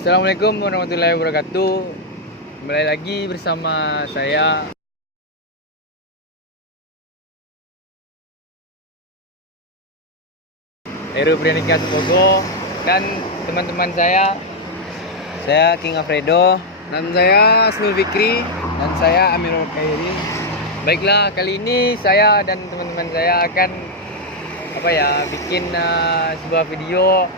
Assalamualaikum warahmatullahi wabarakatuh. Kembali lagi bersama saya Heru Priyanika Supogo dan teman-teman saya King Alfredo. dan saya Asnul Fikri. Dan saya Amirul Khairi. Baiklah, kali ini saya dan teman-teman saya akan bikin sebuah video.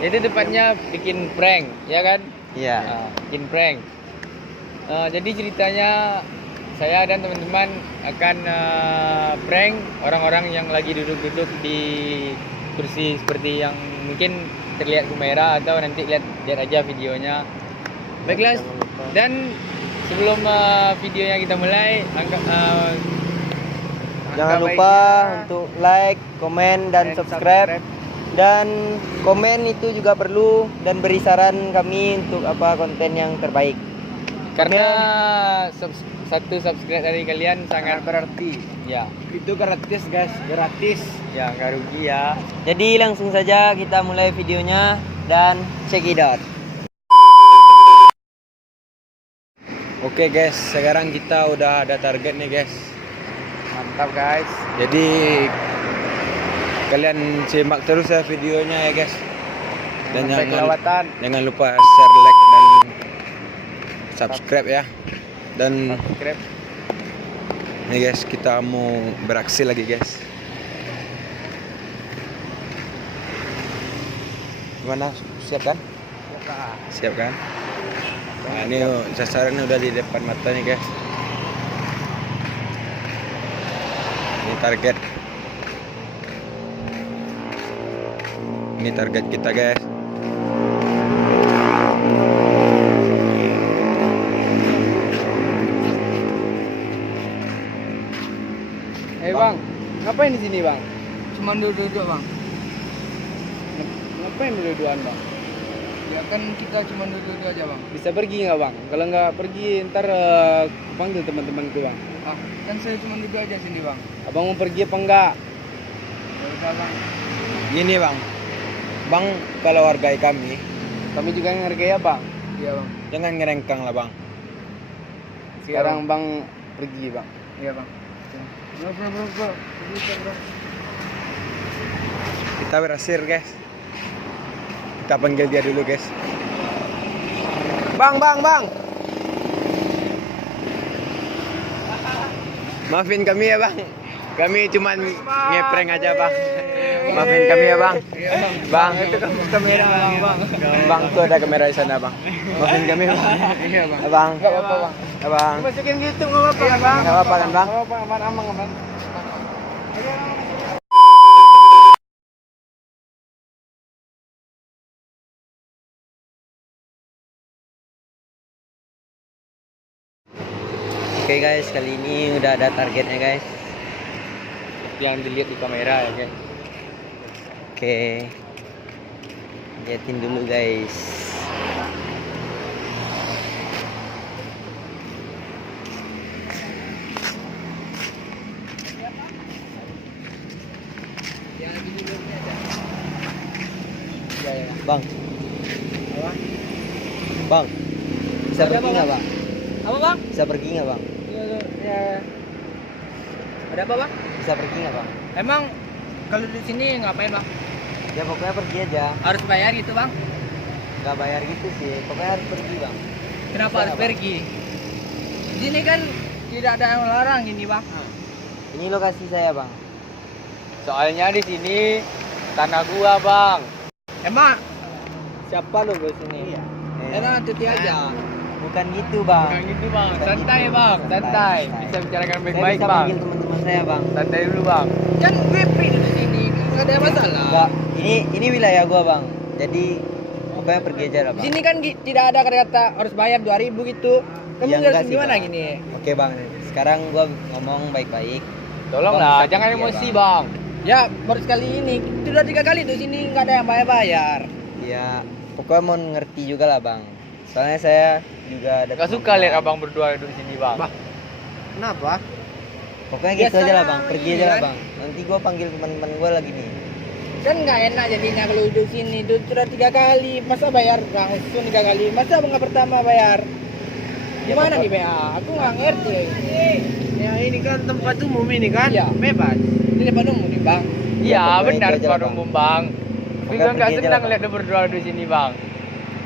Jadi tepatnya bikin prank, ya kan? Iya. Bikin prank. Jadi ceritanya saya dan teman-teman akan prank orang-orang yang lagi duduk-duduk di kursi seperti yang mungkin terlihat kamera, atau nanti lihat aja videonya. Baiklah, dan sebelum videonya kita mulai, Jangan lupa untuk like, komen, dan subscribe. Dan komen itu juga perlu, dan beri saran kami untuk apa konten yang terbaik. Karena satu subscribe dari kalian sangat berarti. ya. Itu gratis guys, gratis. Ya, nggak rugi ya. Jadi langsung saja kita mulai videonya dan check it out. Oke guys, sekarang kita udah ada target nih guys. Mantap guys. Jadi kalian simak terus ya videonya ya guys. Dan jangan lupa share, like, dan subscribe ya. Dan Subscribe. nih guys, kita mau beraksi lagi guys. Gimana? Siap kan? Siap kan? Nah, ini sasarannya udah di depan mata nih guys. Ini target. Ini target kita guys. Bang, ngapain di sini bang? Cuma duduk-duduk bang. Ngapain duduk-dudukan bang? Ya kan kita cuma duduk-duduk aja bang. Bisa pergi nggak bang? Kalau nggak pergi ntar panggil teman-temanku bang. Ah, kan saya cuma duduk aja sini bang. Abang mau pergi apa enggak? Ya udah bang. Gini bang, kalau hargai kami, Kami juga ngehargai ya bang. Iya bang. jangan ngerengkang lah bang. Sekarang bang pergi bang. Iya bang. Bro. Bisa bro. Kita berhasil guys. Kita panggil dia dulu guys. Bang. Maafin kami ya bang. Kami cuman ngeprank aja bang. Maafin kami ya bang. Bang, itu kamera bang. Bang, tuh ada kamera di sana bang. Maafin kami bang. Iya bang. Bang. Nggak apa-apa bang. Bang. Masukin gitu nggak apa-apa kan bang? Nggak apa-apa kan bang? Nggak apa-apa, aman. Oke guys, kali ini udah ada targetnya guys. Yang dilihat di kamera ya guys. Oke, liatin dulu guys. Bang, bang, bisa pergi nggak bang? Apa bang? Bisa pergi nggak bang? Ya. Ada apa bang? Bisa pergi nggak bang? Emang kalau di sini ngapain bang? Ya pokoknya pergi aja. Harus bayar gitu bang? Nggak bayar gitu sih, pokoknya harus pergi bang. Kenapa Bisa harus nggak, Bang? pergi? Di sini kan tidak ada yang melarang ini bang. Ini lokasi saya bang. Soalnya di sini tanah gua bang. Emang Siapa lo bos ini? Iya. enak cuti aja. Bukan gitu bang. Bukan gitu bang. Bukan Santai gitu. bang. Santai. Bisa bicarakan baik-baik Saya bisa bang. panggil teman-teman saya bang. Santai dulu bang. Kan gue free di sini, nggak ada masalah. Enggak, ini wilayah gua bang. Jadi pokoknya pergi aja lah Di bang. sini kan tidak ada kata harus bayar 2.000 gitu. Kamu Ya, nggak enggak sih, gimana Bang. gini? Oke bang, sekarang gua ngomong baik-baik. Tolonglah, Bang, jangan bisa pergi, emosi ya, bang. Ya baru sekali ini, sudah 3 kali di sini nggak ada yang bayar. Ya, pokoknya mau ngerti juga lah bang. Soalnya saya juga ada. Gak suka lihat abang berdua duduk di sini bang. Bah. Kenapa? Pokoknya gitu Biasa aja lah bang, pergi aja lah kan. bang. Nanti gua panggil teman-teman gua lagi nih. Kan nggak enak jadinya kalau duduk sini. Duduk sudah 3 kali, masa bayar langsung 3 kali? Masa nggak pertama bayar? Gimana nih BA? Aku nggak ngerti. Ya ini kan tempat umum ini kan? Iya. Bebas. Ini depan umum nih bang. Iya Ya, benar itu aja, Pak Bang. umum bang. Tapi Maka gue nggak pergi aja senang lah, lihat dia berdua di sini bang.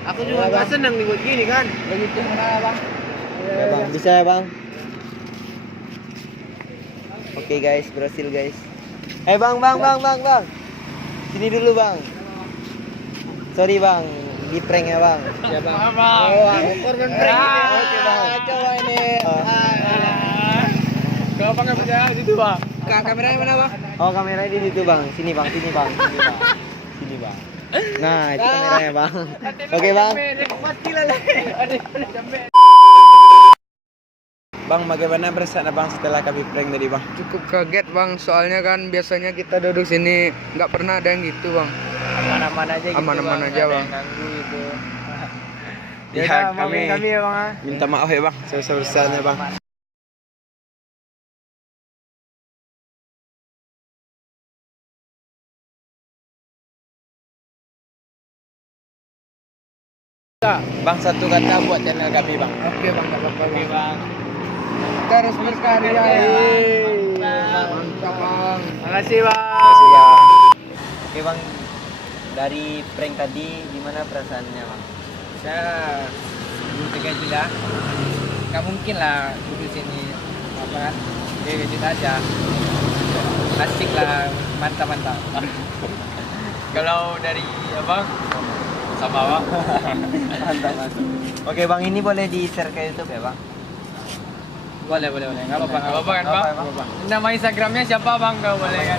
Aku juga nggak senang dibuat gini kan? Begitu mana bang? Ya bang, bisa ya bang? Oke guys, berhasil guys. Bang. Sini dulu bang. Sorry bang, di prank ya bang. Ya bang. Bang. Oh, bang. Korban prank ini. Oke, Bang. Coba ini. Kalau bang nggak percaya situ bang. Kameranya mana bang? Oh kameranya di situ bang. Sini bang. Sini bang. Nah itu kameranya bang. Oke bang. Mati lah leh. Ada sampai. Bang bagaimana perasaan abang setelah kami prank tadi bang? Cukup kaget bang, soalnya kan biasanya kita duduk sini nggak pernah ada yang gitu bang. Aman-aman aja gitu Aman-aman bang. aja, Nggak ada Bang. yang ganggu itu. Ya, udah, kami maafin kami ya bang. Ah. minta maaf ya bang. Sebesar-besarnya bang. Bang satu kata buat channel kami bang. Oke bang, nggak apa-apa Oke bang. bang. Kita harus berkarya ya. Bang. Mantap bang. Makasih bang. Makasih bang. Oke bang, dari prank tadi gimana perasaannya bang? Saya belum tegas juga. Nggak mungkin lah duduk sini apa kan? Gadget aja. Asik lah, mantap. Kalau dari abang sama bang. Mantap. Oke bang, ini boleh di share ke YouTube ya bang? Boleh. Nggak apa-apa. Nggak apa-apa kan bang? Nggak apa-apa. Nama Instagramnya siapa bang? Kalau boleh kan?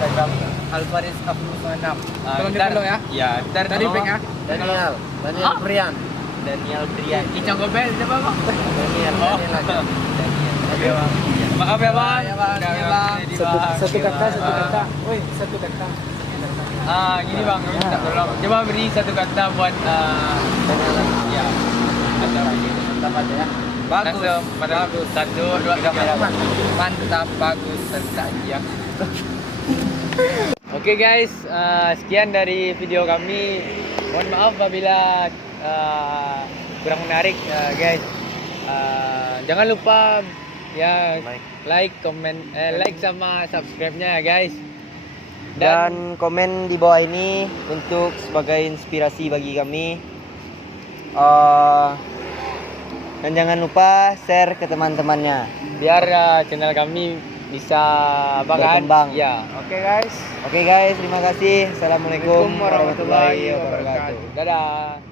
Alvaris Abdul Manap. Ah, Tolong ntar- di-follow ya. Iya, ntar Tadi ping ya. Daniel Ah. Prian. Daniel Prian. Icang Gobel siapa bang? Daniel Oh. Daniel. Oke bang. Maaf ya bang. Ya, Bang. Udah Ya, Bang. jadi, Satu Bang. satu Oke, kata, Bang. satu kata. Woi, satu kata. Gini bang, kami minta tolong. Coba beri satu kata buat ya. Ada Mantap aja ya. Langsung pada satu, dua, tiga. Mantap, bagus, saja. Oke guys, sekian dari video kami. Mohon maaf apabila kurang menarik guys. Jangan lupa ya like, comment, like sama subscribe-nya ya guys. Dan komen di bawah ini untuk sebagai inspirasi bagi kami. Dan jangan lupa share ke teman-temannya. Biar channel kami bisa Berkembang. Ya. Oke guys, terima kasih. Assalamualaikum warahmatullahi wabarakatuh. Dadah.